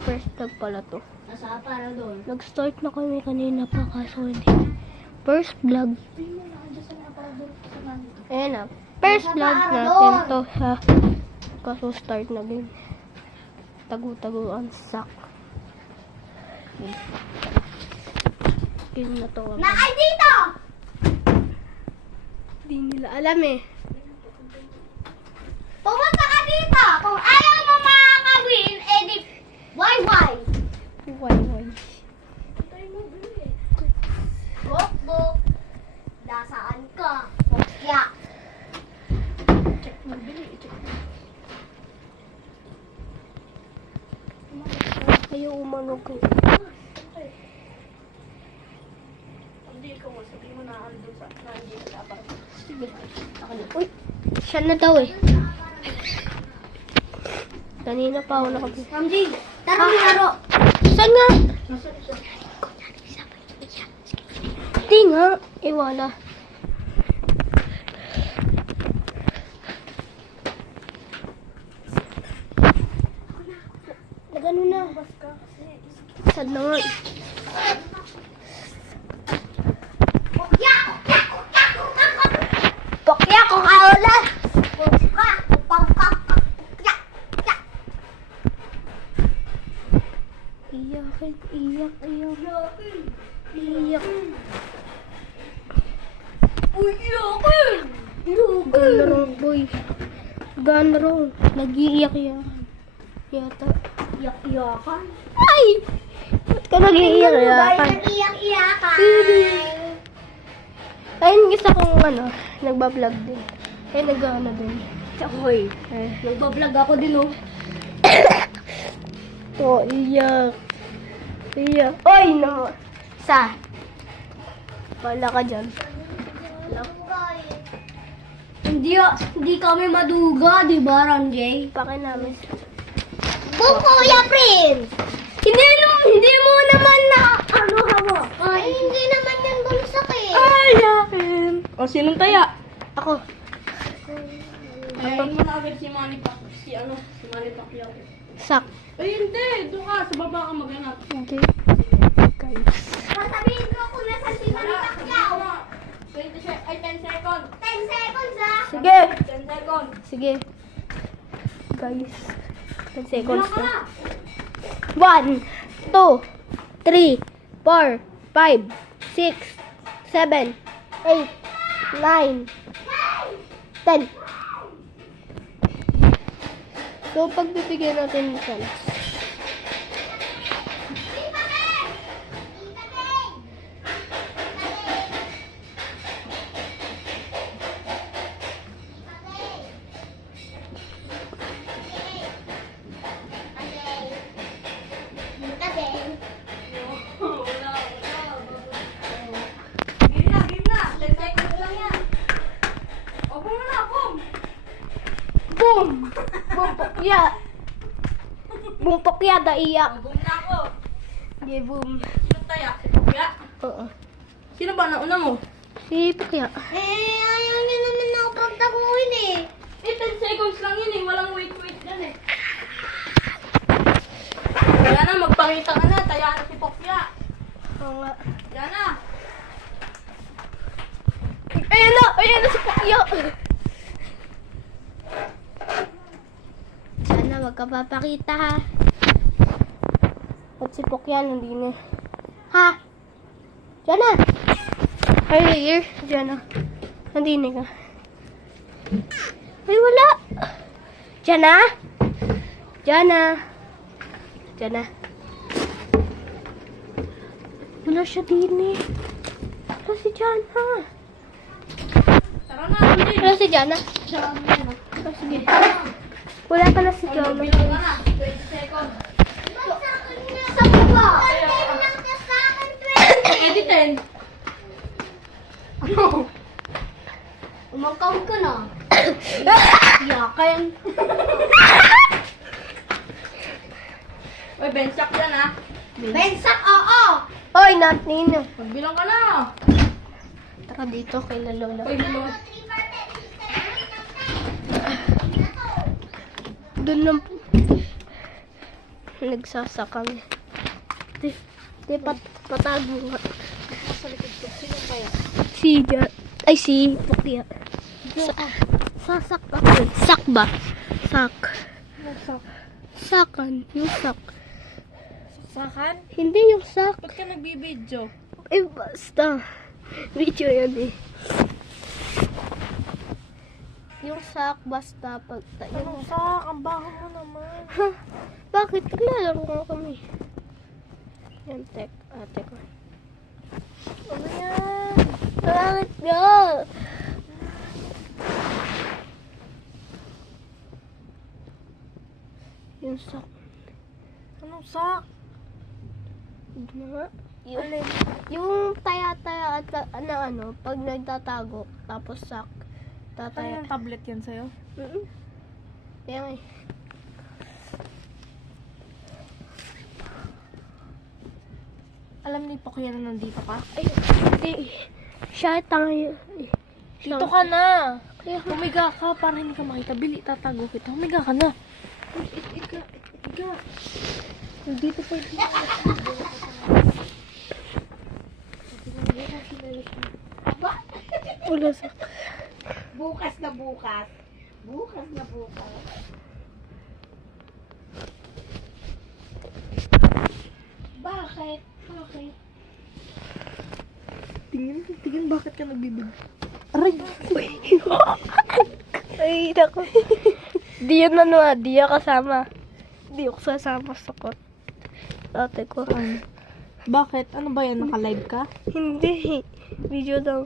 First vlog pala to. Nasa para doon. Nag-start na kami kanina pa kaso hindi. First vlog. Ayan na. First vlog natin to ha. Kaso start na din. Tagu-tagu ang sak. Game na to. Nakay dito! Hindi nila alam eh. Pumunta ka dito! Kung ayaw mo makakawin, edi why? Why? Bok. Dasaan ka. Bokya. Check mo, bili. Check mo. Ayaw umanog eh. Hindi ko mo, sabi mo na ando sa nandiyan sa dapat. Sige. Ako na. Uy! Siya na daw eh. Kanina pa ako nakapit. Ramji, tara mo laro. Saan nga? Hindi nga. Wala. Nagano na. Sad na nga. Bokya! Bokya kung kaula. Bokya. Iyak. Uy, iyakin! Ganro, boy. Ganro. Nag-iiyak yan. Yata. Iyak-iyakan? Ay! Ba't ka nag-iiyak yakan? Nag-iyak-iyakan. Ayun isa kong nagbablog din. Eh, nag-ano din. Hoy, Eh. nagbablog ako din oh. To, iyak. Oy, no. Sa? Wala ka dyan. Hindi kami maduga, di ba, Ranjay? Pakin namin. Kuya Prince! Hindi mo naman na, hawak. Ay, hindi naman yan bulsak eh. Ay, yakin. O, sinong taya? Ako. Ayayin mo na agad si Manny Pacquiao. Sak. Ay, hindi. Doon ka. Sa baba ka maghanap. Hindi. Guys. Sasabihin ko kung nasan si Manny Pacquiao. 10 seconds. 10 seconds ah. Sige. 10 seconds. Sige. Guys. 10 seconds Wala ka na. na. 1, 2, 3, 4, 5, 6, 7, 8, 9, 10. So, pagbibigyan natin ng chance. Game na. 10 seconds lang yan. O, boom na. Boom. Boom! Boom pokya! Boom pokya, daiyak. Boom na ako. Yeah, boom. Sinong taya? Si Pacquiao? Oo. Sino ba nauna mo? Si pokya. Ayaw niya naman ako pagtaguin eh. 10 seconds lang yun eh. Walang wait dyan eh. Kaya na, magpakita ka na. Taya na si Pacquiao. Oo nga. Yan na. Ayan na si pokya. Sana wag ka papakita ha. At si pokya hindi na. Ha? Diyan na. Ay, here. Diyan na. Nandini ka. Ay, wala. Diyan na. Diyan na. Diyan na. Wala siya din eh. Wala si Jana. Tara na, Andy. Wala si Jana. Oh, sige. Wala ka na si Jana. Bilang ka na. 20 seconds. Sa baba. Lang ka sa akin, Edit 10. Umakaw ka na. Yakin. Uy, benchak yan ha. Bensak, oo. Oy, not Nino. Magbilang ka na. Tara dito kay Lola. Uy, dalawa. Doon lang po. Nagsasa kami. Di patago nga. Nasa likod ko. Sino kaya? Si Pukya. Sasak ako. Sak ba? Sak. Nagsak. Sakan. Yung sak. Saksakan? Hindi yung sak. Ba't ka nagbibidyo? Eh, basta. Video yan eh. Yung sak, basta. Anong sak? Ang baho mo naman. Ha? Bakit? Naglalaro nga kami. Yan, ate ko. Ano yan? Bakit nga? Yung sak. Anong sak? Hindi na nga. Yung taya-taya at ano, pag nagtatago, tapos sak. Ano Tataya. yung tablet yan sa'yo? Yan eh. Alam ni Pokya na nandito ka? Ay, hindi. Siya tayo. Dito ka na! Kaya, Humiga ka para hindi ka makita. Bili, tatago kita. Humiga ka na. Iga. Dito pa yung wala sa... Bukas na bukas. Bukas na bukas. Bakit? Bakit? Tingin bakit ka nagbibig? Ay, naku. Di yun ano di ako kasama. Di ako sasama sa kot. Ate ko. Bakit? Ano ba yan? Naka-live ka? Hindi. Video daw.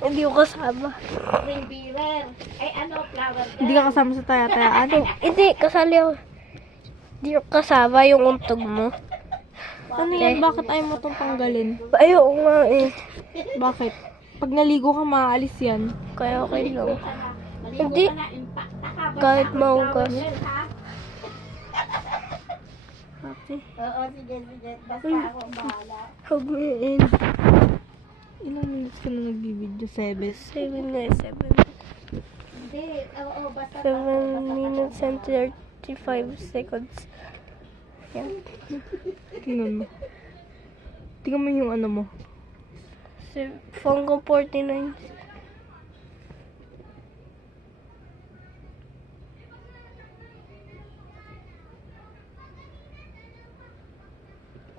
Hindi ako kasama. Spring bearer. Ay ano, flower girl. Hindi ka kasama sa taya-tayaan? Hindi, kasali ako. Hindi ako kasama yung untog mo. Ano yan? Bakit ayaw mo itong tanggalin? Ayoko nga eh. Bakit? Pag naligo ka, maaalis yan. Kaya okay lang. Maligo Hindi. ka na, impact na ka. Basta Kahit mahugas. flower girl, ha? Ate, Oo, sige. Basta ako ang bahala. huwag mo yun. Ilang minutes ka na nagbibideo? 7? 7 na, 7. Hindi. Oo, basta. 7 minutes and 35 seconds. Yan. Tingnan mo. Tingnan mo yung ano mo. Phone ko 49.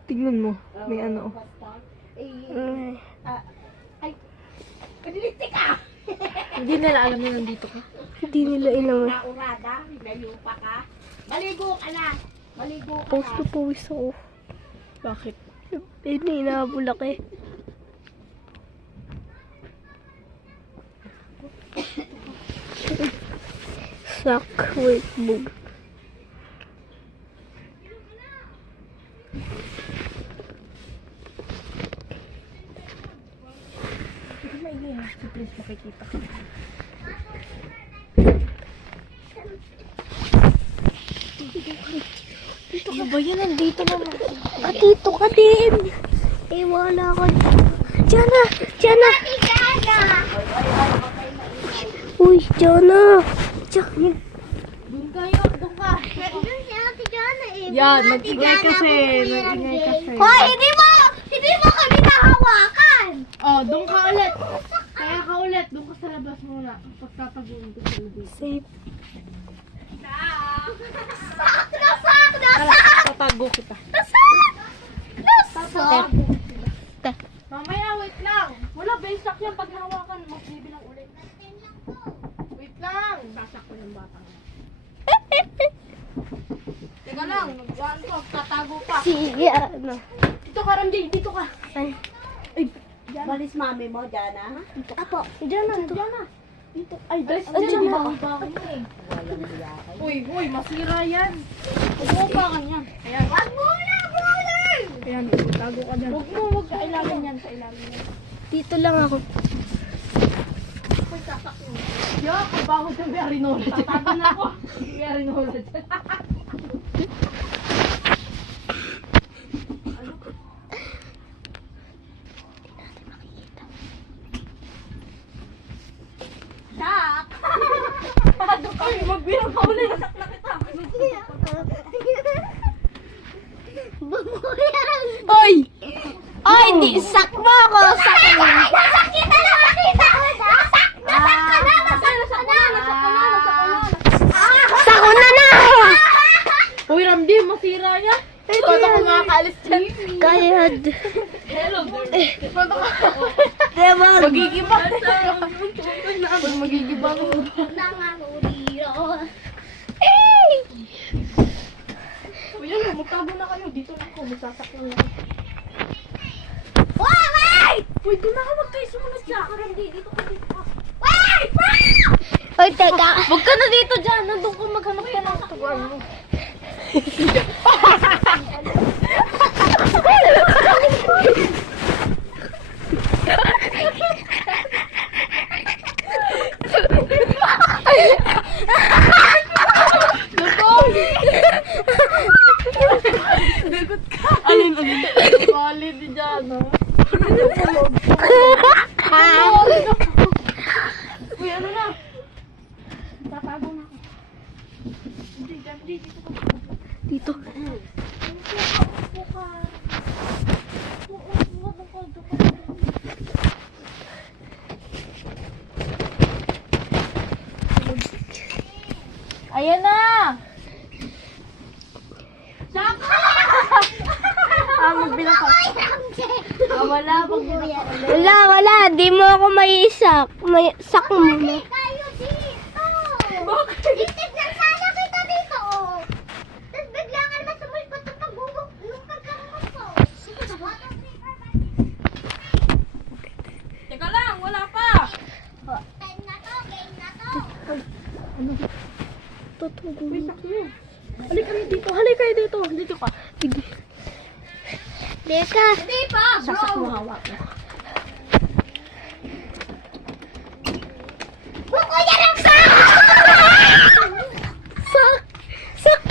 Tingnan mo. May ano. Basta. Eh, Mm. ay. Pagiliti ka! Hindi nila alam na nandito ka. Hindi nila ilaman. Naurada, layo pa ka. Maligo ka na. Maligo ka Post na. to pawis ako. Bakit? Hindi, inahabol ako eh. Sak, wait, bug. Hindi maingay ha. So please makikita ka. Dito ka ba yan? Nandito na lang. Dito ka din. Eh, wala ka. Diana! Diana! Uy, Diana! Diana! Doon kayo. Doon ka. Doon si Ate Jana eh. Yan. Nag-ingay kasi. Nag-ingay kasi. Hoy, hindi mo kami nahawakan. Oh, doon ka ulit. Kaya ka ulit. Doon ka sa labas muna. Pagtataguin ko sa labas. Safe. Tatago kita. Mamaya, wait lang. Wala, basic yan. Pag nahawakan, magbibilang ulit. Wait lang. Sasak ko yung batang. Teka lang, nagbuhan ko. Tatago pa. Sige, ano. Dito ka, Randy. Dito ka. Ay, Balis mami mo, Jana. Apo. Diana, Diana. Dito. Ay, dahil Diyan na. bago mo eh. Uy, masira yan. Upupakan yan. Ayan. Wag mo na, brother! Ayan, tago ka dyan. Huwag sa ilalim yan, sa ilalim yan. Dito lang ako. Yo, kabaho dyan, may arinola dyan. Tatago na ako. May arinola dyan. Sak! Ay, magbilang ka ulit. Nasak na kita. Bumuyang. Oy! Oy, di sak mo ako! Sak mo! Nasakit na naman kita! Nasak ka na! Sak ko na na! Uy, Ramdi, masira yan. Paano ko makakaalis dyan? Kayad. Hello, paano ka? Diba? Magigiba. Pag magigiba ko. Nanganuliro. Uy, ano, magtago na kayo. Dito na ako, masasaklan lang. Wait! Uy, doon na ka, wag kayo sumunod sa akin, Ramdi. Dito ka dito. Wait! Oy, teka. Huwag ka na dito dyan. Nandun ko maghanap ka ng tuwan mo. Alin? Solid dyan, no? Uy, ano na? Tatago na ako. Hindi, dito ka. Dito. Ayan na! Saka! Magbilang ka. Wala, magbilang ka. Wala. Di mo ako maisak. May sak mo muna. Tayo dito! Titignan sana kita dito, oh. Tapos bigla ka naman sumulpot sa paggugok nung pagkakamot ko. Sige, 1, 2, 3, 4, 5, 6. Teka lang, wala pa! Game na to, game na to. Tutugo. Uy, sakyo. Halika kayo dito. Dito ka. Sige. Deka. Hindi pa, bro. Sasak mo hawak mo.